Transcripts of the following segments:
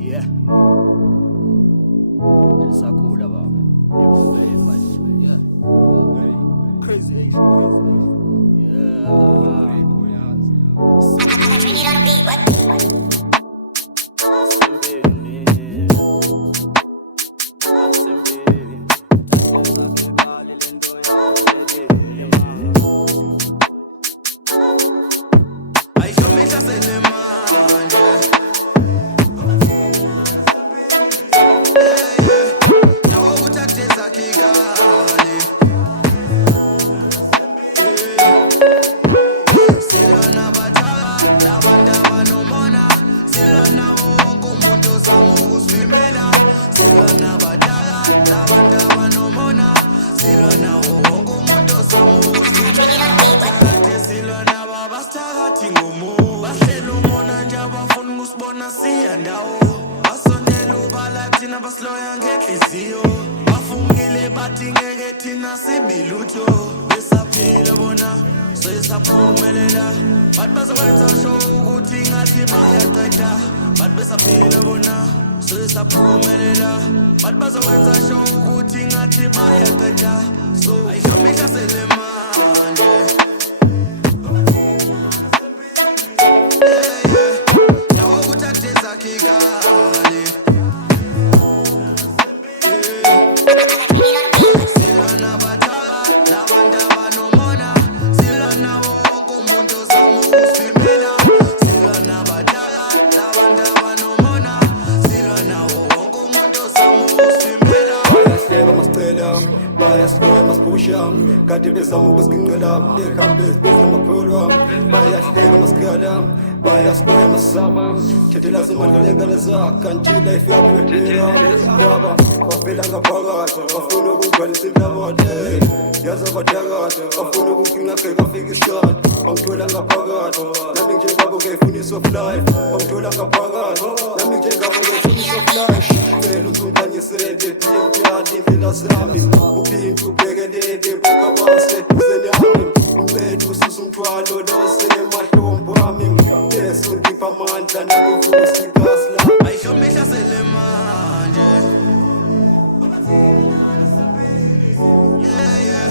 Yeah. El Sakula, baba. Very much. Yeah. Very crazy Asian. Yeah. Basloya ngenhliziyo bafungile bathi ngeke thina sibilutho besaphila bona sesaphumelela bathi bazokwenza show ukuthi ngathi bayaqeda bathi besaphila bona sesaphumelela bathi bazokwenza show ukuthi ngathi bayaqeda so ayishome ihlasele manje nawo ukuthi akuthetha kikali kade bezama ukusiginqela behambezi bezamapholo bayahleka masikhala bayasiboya masama thethela semandlalengane zakha nje life yabo bephila naba bafela ngaphakathi bafuna ukugcwalisa inhlabathi yaza badakade bafuna ukugcinageka afika ishadi bangithola ngaphakathi nami njengabo ngiyayifundisa of life bangithola ngaphakathi nami njengabo ngiyayifundisa of life cela uzunganyisele diyamtyali indlela zami uphinde ubhekelele bukabase duzenami unceda ususa umthwalo losemahlombo ami bese ungipha amandla nami ngifuna igasi lami ayishome ihlasele manje yeah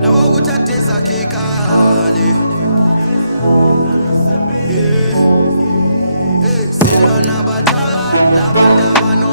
nawo ukuthi adeza kikali silona bataka labantu